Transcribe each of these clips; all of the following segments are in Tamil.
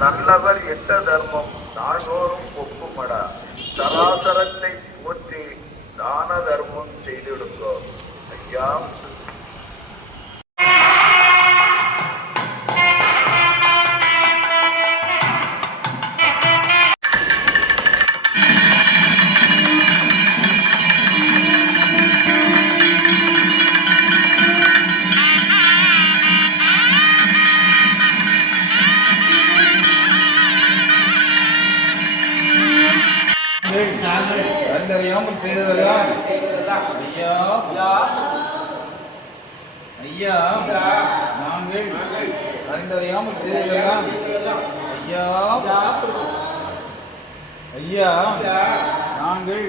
நல்லவர் எட்ட தர்மம் நாள்தோறும் ஒப்புமடா. சராசரத்தை போற்றி தான தர்மம் செய்திடுங்கோ. ஐயா அறிந்தறியாமல் செய்ததெல்லாம் ஐயா ஐயா நாங்கள் அறிந்தறியாமல் செய்ததெல்லாம் ஐயா ஐயா நாங்கள்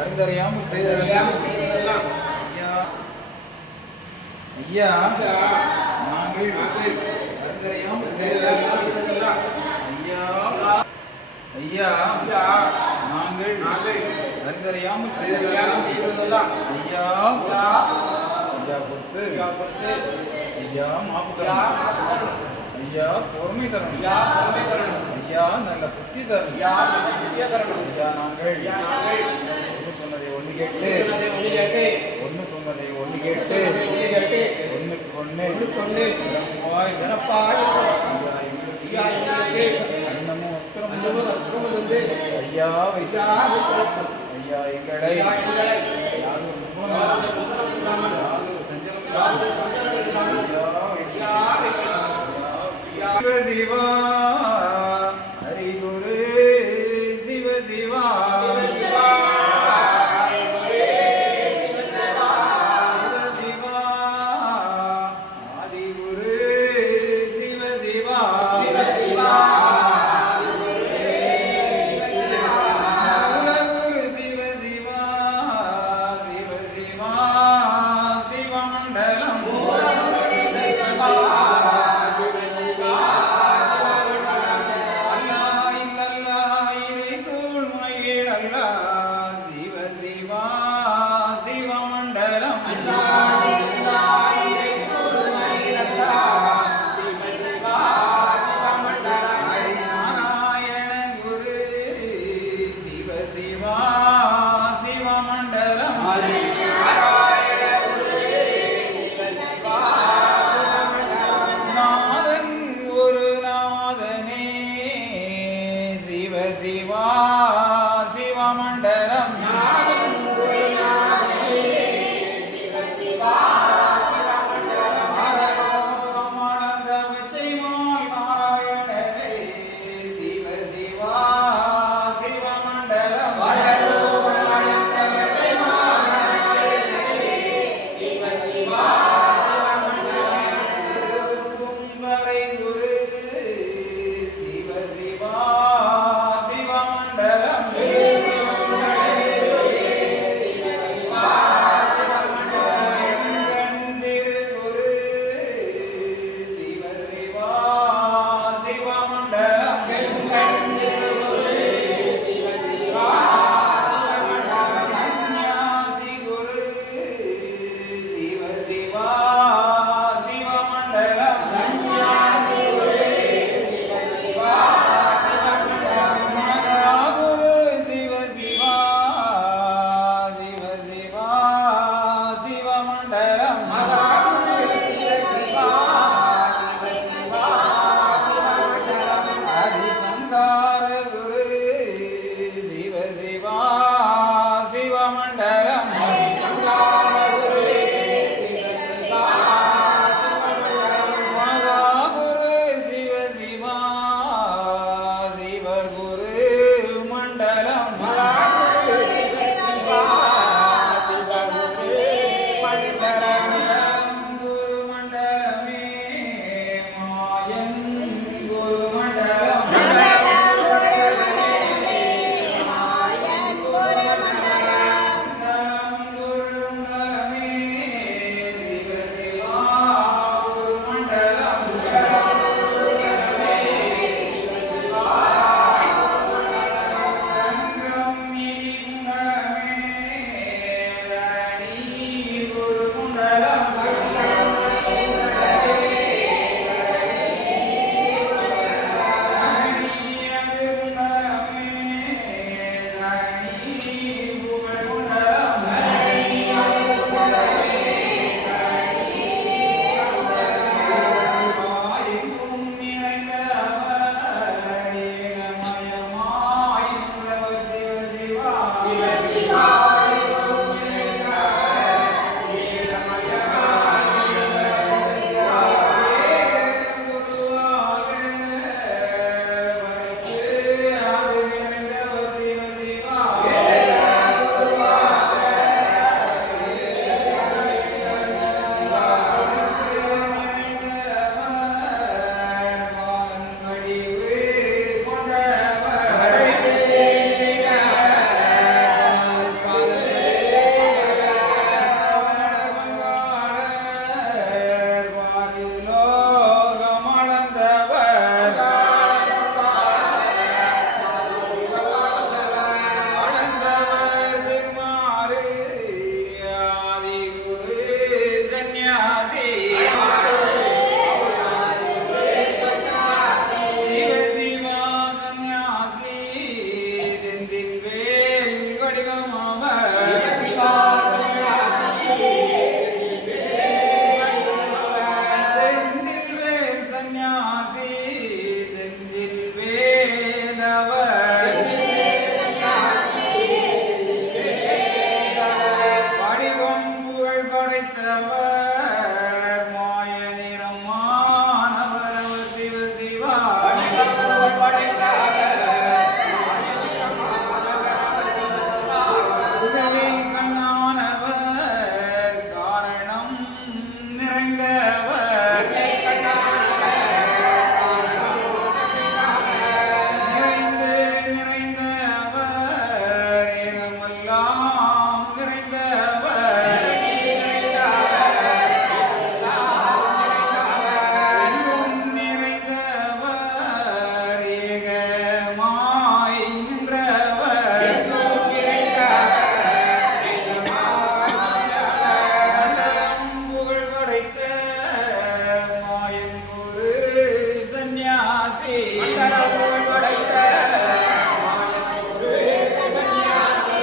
அறிந்தறியாமல் செய்ததெல்லாம் ஐயா ஐயா நாங்கள் அறிந்தறியாமல் செய்ததெல்லாம் ஐயா ஐயா நாங்கள் அறிந்தறியாமல் செய்ததெல்லாம் ஐயா ஐயா பொறுத்து ஐயா மாப்பு தரணும் ஐயா பொறுமை தரணும் ஐயா நல்ல புத்தி தரணும் ஐயா நாங்கள் ஒன்று சொன்னதை ஒன்று கேட்டு ஒன்று சொன்னதை ஒன்று கேட்டு ஒன்றுக்கு ஒன்று தினப்பாய் ஐயா எங்களுக்கு அன்னமும் வஸ்திரமும் வந்து ஐயா வைத்தா ஐயா எங்களை சிவ ஹரிகுரு சிவ சிவா சந்நியாசி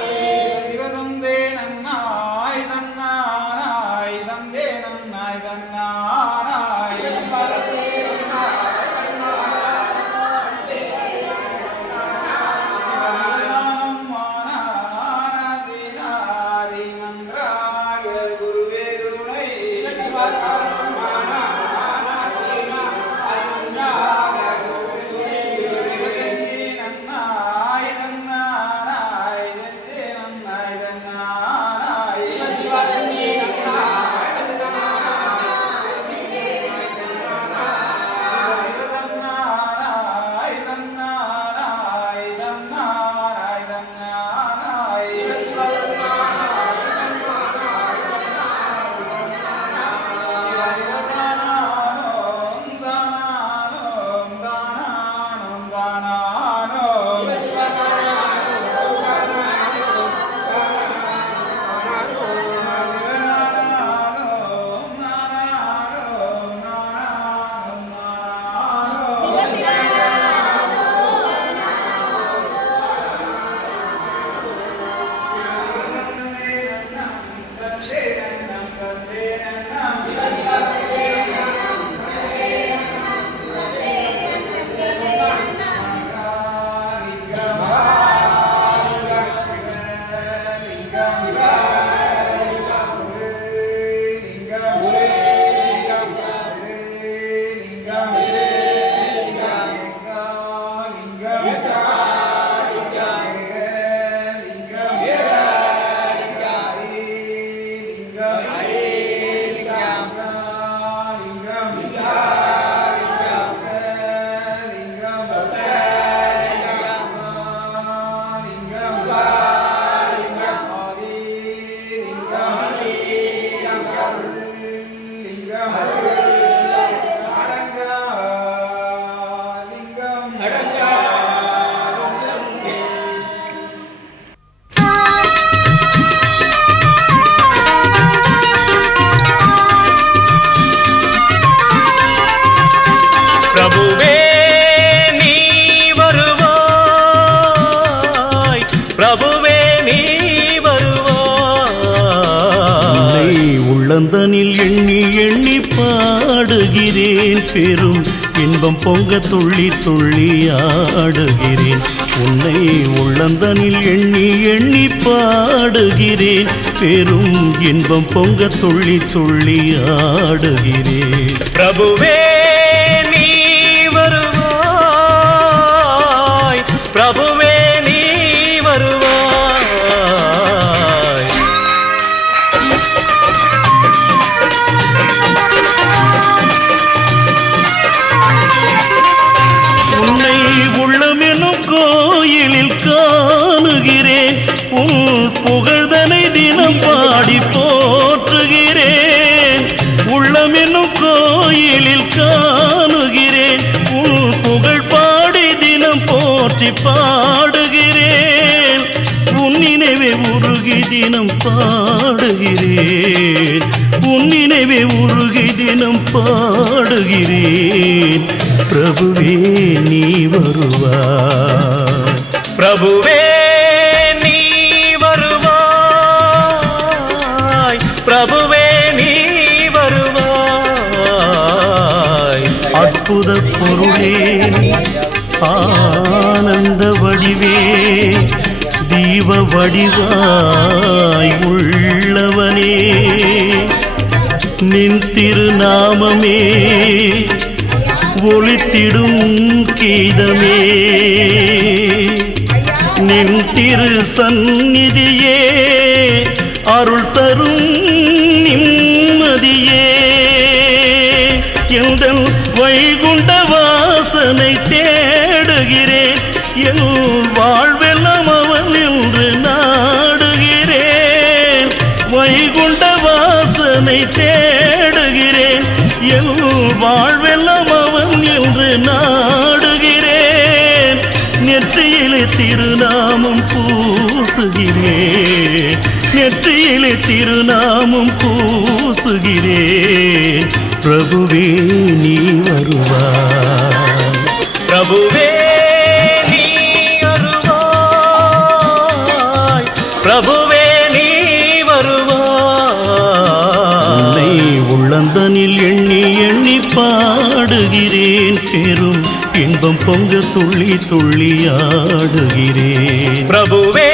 சிவதந்தே நன்னாய் தன்னானாய் தந்தே நன்னாய் தன்னானாய் சிவதானம் மானாதி நன்றாக குருவே துணை உள்ளந்தனில் எண்ணி எண்ணி பாடுகிறேன், பெரும் இன்பம் பொங்க துள்ளி துள்ளி ஆடுகிறேன். உன்னை உள்ளந்தனில் எண்ணி எண்ணி பாடுகிறேன், பெரும் இன்பம் பொங்க துள்ளி துள்ளி ஆடுகிறேன். பிரபுவே நீ வருவாய், பிரபுவே நீ வருவாய். உன்னை உள்ளமெனும் கோயிலில் காணுகிறேன், உன் புகழ்தனை தினம் பாடி போற்றுகிறேன். உள்ளமெனும் கோயிலில் காணுகிறேன், உன் புகழ் பாடி தினம் போற்றி பாடுகிறேன். உன் நினைவே உருகி தினம் பாடுகிறேன், உன் நினைவே உருகி தினம் பாடுகிறேன். பிரபுவே நீ வருவாய், பிரபுவே நீ வருவாய், பிரபுவே நீ வருவாய். அற்புத பொருளே, ஆனந்த வடிவே, தீப வடிவாய் உள்ளவனே, நின் திருநாமமே ஒளித்திடும் கீதமே. நின் திரு சந்நிதியே அருள் தரும் நிம்மதியே. எந்தன் வைகுண்ட வாசனை தேடுகிறேன், என் வாழ்வெல்லாம் அவன் என்று நாடுகிறேன். வைகுண்ட வாசனை தேடுகிறேன், என் வாழ்வெல்லாம் அவன் என்று நாடுகிறேன். நெற்றியிலே திருநாமம் பூசுகிறேன், நெற்றியிலே திருநாமம் பூசுகிறேன். பிரபுவே நீ வருவாய், பிரபுவே நீ வருவாய், பிரபுவே நீ வருவாய். உன்னை உள்ளந்தனில் எண்ணி எண்ணி பாடுகிறேன், பெரும் இன்பம் பொங்க துள்ளி துள்ளி ஆடுகிறேன். பிரபுவே